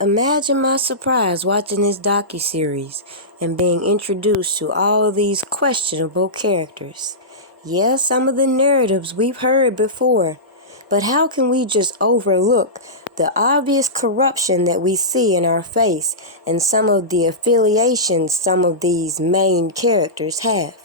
Imagine my surprise watching this docuseries and being introduced to all these questionable characters. Yes, some of the narratives we've heard before, but how can we just overlook the obvious corruption that we see in our face and some of the affiliations some of these main characters have?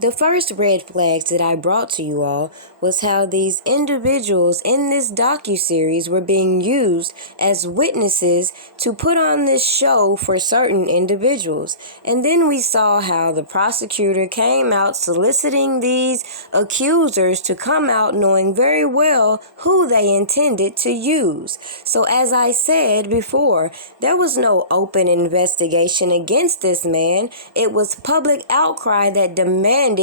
The first red flags that I brought to you all was how these individuals in this docuseries were being used as witnesses to put on this show for certain individuals. And then we saw how the prosecutor came out soliciting these accusers to come out knowing very well who they intended to use. So as I said before, there was no open investigation against this man. It was public outcry that demanded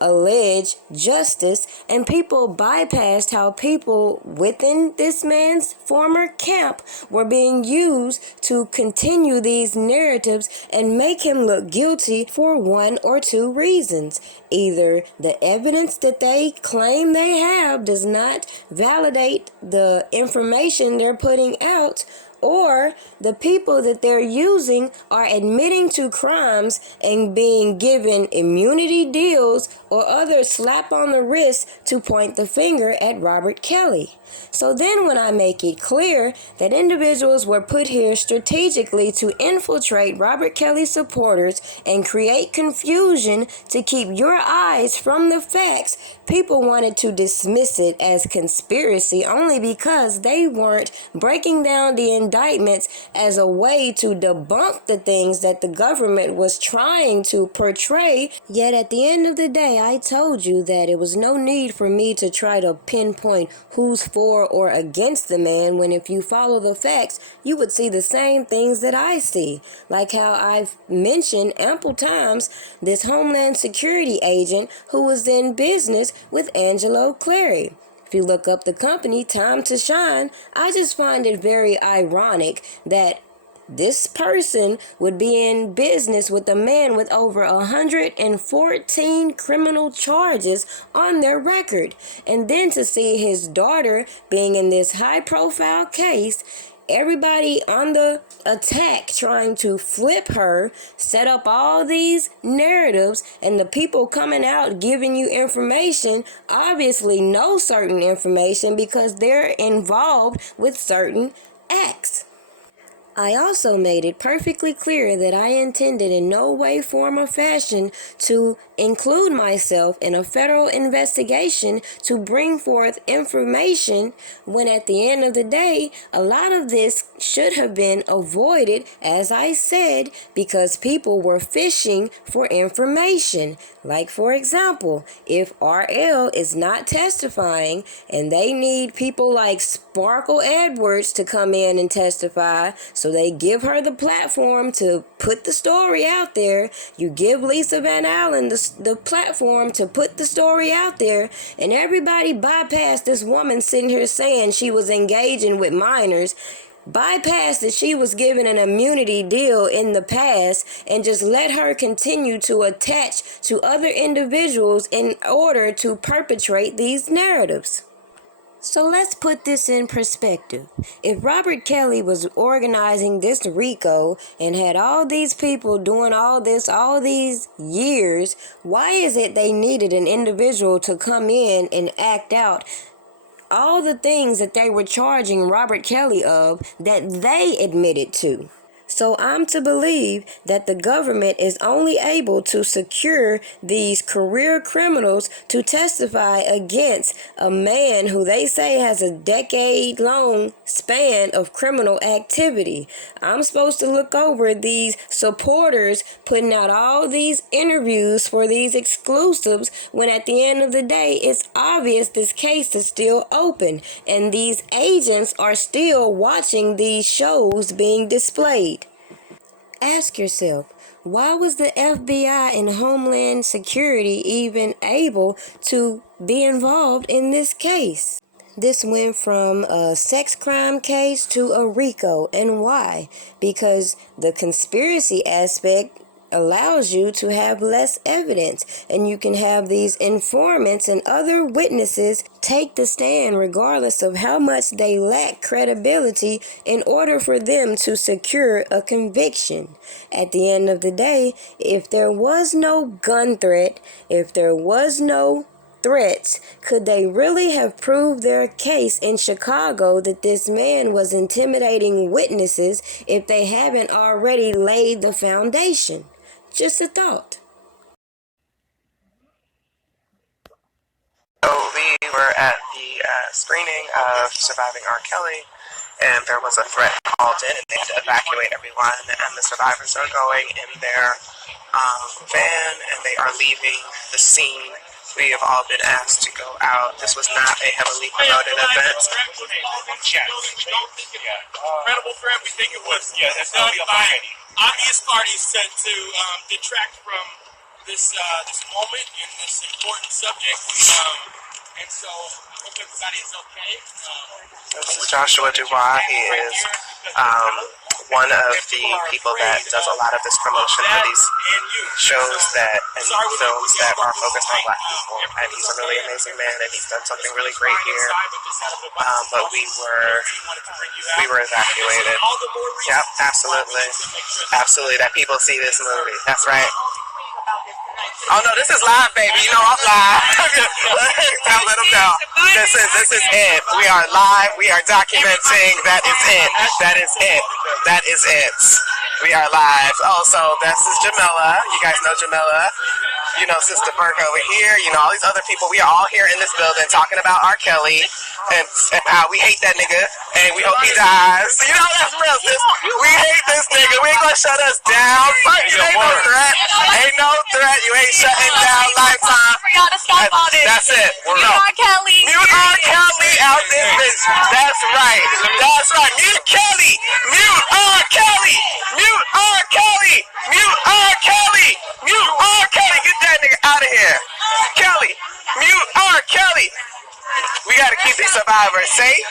alleged justice, and people bypassed how people within this man's former camp were being used to continue these narratives and make him look guilty for one or two reasons. Either the evidence that they claim they have does not validate the information they're putting out, or the people that they're using are admitting to crimes and being given immunity deals or other slap on the wrist to point the finger at Robert Kelly. So then when I make it clear that individuals were put here strategically to infiltrate Robert Kelly supporters and create confusion to keep your eyes from the facts, people wanted to dismiss it as conspiracy only because they weren't breaking down the indictments as a way to debunk the things that the government was trying to portray. Yet at the end of the day, I told you that it was no need for me to try to pinpoint who's for or against the man, when if you follow the facts, you would see the same things that I see. Like how I've mentioned ample times this Homeland Security agent who was in business with Azriel Clary. If you look up the company, Time to Shine, I just find it very ironic that this person would be in business with a man with over 114 criminal charges on their record. And then to see his daughter being in this high-profile case, everybody on the attack trying to flip her, set up all these narratives, and the people coming out giving you information obviously know certain information because they're involved with certain acts. I also made it perfectly clear that I intended in no way, form, or fashion to include myself in a federal investigation to bring forth information when at the end of the day, a lot of this should have been avoided, as I said, because people were fishing for information. Like, for example, if RL is not testifying and they need people like Sparkle Edwards to come in and testify, so they give her the platform to put the story out there. You give Lisa Van Allen the platform to put the story out there, and everybody bypassed this woman sitting here saying she was engaging with minors, bypassed that she was given an immunity deal in the past, and just let her continue to attach to other individuals in order to perpetrate these narratives. So let's put this in perspective. If Robert Kelly was organizing this RICO and had all these people doing all this all these years, why is it they needed an individual to come in and act out all the things that they were charging Robert Kelly of that they admitted to? So I'm to believe that the government is only able to secure these career criminals to testify against a man who they say has a decade-long span of criminal activity. I'm supposed to look over these supporters putting out all these interviews for these exclusives when at the end of the day, it's obvious this case is still open and these agents are still watching these shows being displayed. Ask yourself, Why was the FBI and Homeland Security even able to be involved in this case? This went from a sex crime case to a RICO. And why? Because the conspiracy aspect allows you to have less evidence, and you can have these informants and other witnesses take the stand regardless of how much they lack credibility in order for them to secure a conviction. At the end of the day, if there was no gun threat, if there was no threats, could they really have proved their case in Chicago that this man was intimidating witnesses if they haven't already laid the foundation? Just a thought. So we were at the screening of Surviving R. Kelly, and there was a threat called in, and they had to evacuate everyone, and the survivors are going in their van, and they are leaving the scene. We have all been asked to go out. This was not a heavily promoted event. Incredible threat. We think it was done by obvious parties sent to detract from this moment and this important subject. And so, hope everybody is okay. This is Joshua Dubois. He is one of the people that does a lot of this promotion for these shows that and films that are focused on Black people. And he's a really amazing man, and he's done something really great here. But we were evacuated. Yep, absolutely. Absolutely, that people see this movie. That's right. Oh no, this is live, baby. You know I'm live. Let them know. This is it. We are live. We are documenting. That is it. That is it. That is it. We are live. Oh, so this is Jamila. You guys know Jamila. You know Sister Burke over here. You know all these other people. We are all here in this building talking about R. Kelly and how we hate that nigga and we hope he dies. You know that's real, sis. We hate this nigga. We ain't gonna shut us down. You ain't no threat. Ain't no threat. You ain't shutting down Lifetime. For y'all to stop all this. That's it. Mute R. Kelly. Mute R. Kelly out this bitch. That's right. That's right. Mute Kelly. Mute R. Kelly. Mute R. Kelly. Mute R. Kelly. Mute R. Kelly. Get that nigga out of here. Kelly. Mute R. Kelly. We gotta keep these survivors safe.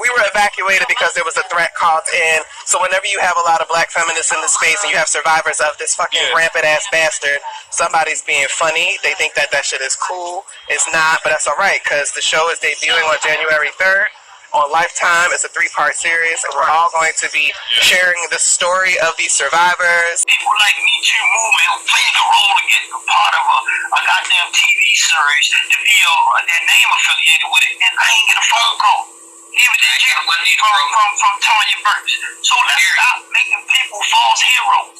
We were evacuated because there was a threat called in. So whenever you have a lot of Black feminists in the space and you have survivors of this fucking rampant ass bastard, somebody's being funny. They think that shit is cool. It's not, but that's alright because the show is debuting on January 3rd. On Lifetime. It's a 3-part series, and we're all going to be sharing the story of these survivors. People like Me Too movement who played the role to get a part of a goddamn TV series to be their name affiliated with it, and I ain't get a phone call. Even that chick from Tanya Burks. So let's stop making people false heroes.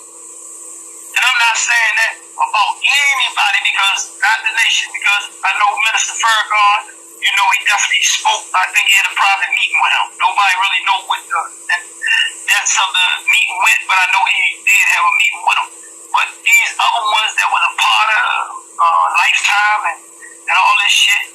And I'm not saying that about anybody because not the nation, because I know Minister Farrakhan. You know, he definitely spoke. I think he had a private meeting with him. Nobody really know what the depths of the meeting went, but I know he did have a meeting with him. But these other ones that was a part of Lifetime and all this shit,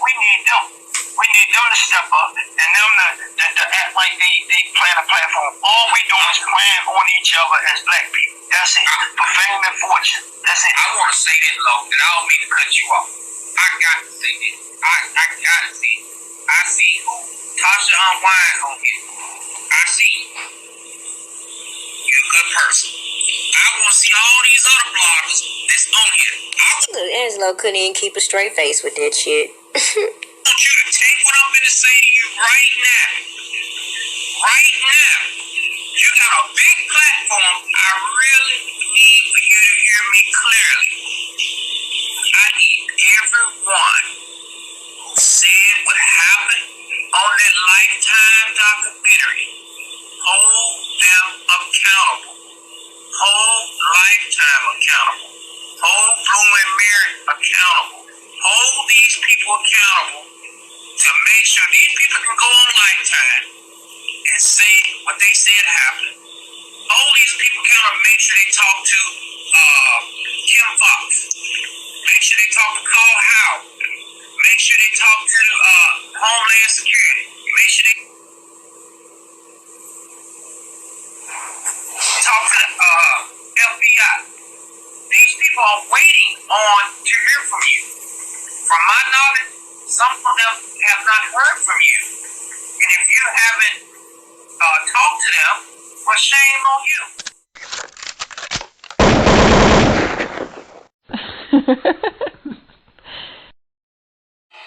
we need them. We need them to step up and them to act like they plan a platform. All we doing is playing on each other as Black people. That's it. For fame and fortune. That's it. I want to say this, Lo, and I don't mean to cut you off. I got to say this. I gotta see it. I see who Tasha Unwine on here. I see you. You're a good person. I want to see all these other bloggers that's on here. Look, Angelo couldn't even keep a straight face with that shit. I want you to take what I'm going to say to you right now. Right now. You got a big platform. I really need for you to hear me clearly. I need everyone who said what happened on that Lifetime documentary, hold them accountable. Hold Lifetime accountable. Hold Blue and Mary accountable. Hold these people accountable to make sure these people can go on Lifetime and say what they said happened. Hold these people accountable. Make sure they talk to Kim Foxx. Make sure they talk to Carl Howard. Make sure they talk to Homeland Security. Make sure they... some of them have not heard from you. And if you haven't talked to them, well, shame on you.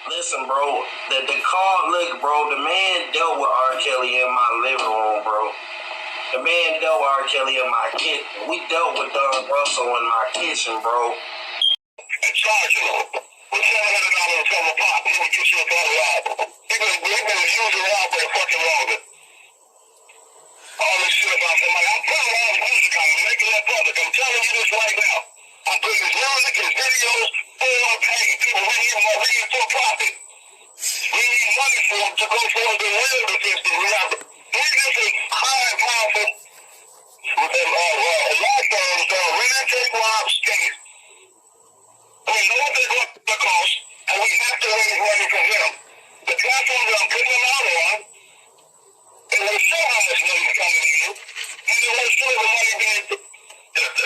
Listen, bro, the call, look, bro, the man dealt with R. Kelly in my living room, bro. The man dealt with R. Kelly in my kitchen. We dealt with Don Russell in my kitchen, bro. And charging them with $700 from a pop, he would get you a bottle of alcohol. They've been using alcohol fucking longer. All this shit about somebody. I'm putting all the music out and making that public. I'm telling you this right now. I'm putting his music, his videos, all pay. People, we need for profit. We need money for them to go for the real defense. We have businesses high and powerful with them law firms that are ready to take Rob's case. We know what they're going to cost, and we have to raise money from him. The platform that I'm putting them out on, it will show how much money is coming in, and it will show the money being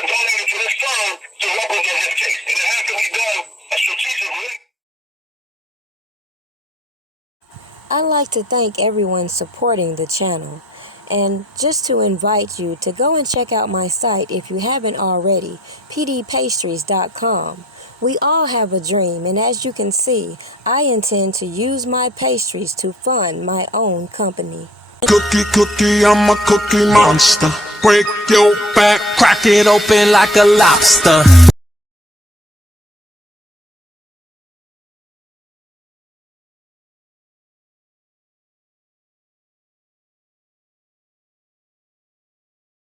donated to this firm to represent his case. And it has to be done strategically. I'd like to thank everyone supporting the channel, and just to invite you to go and check out my site if you haven't already, pdpastries.com. We all have a dream, and as you can see, I intend to use my pastries to fund my own company. Cookie, cookie, I'm a cookie monster. Break your back, crack it open like a lobster.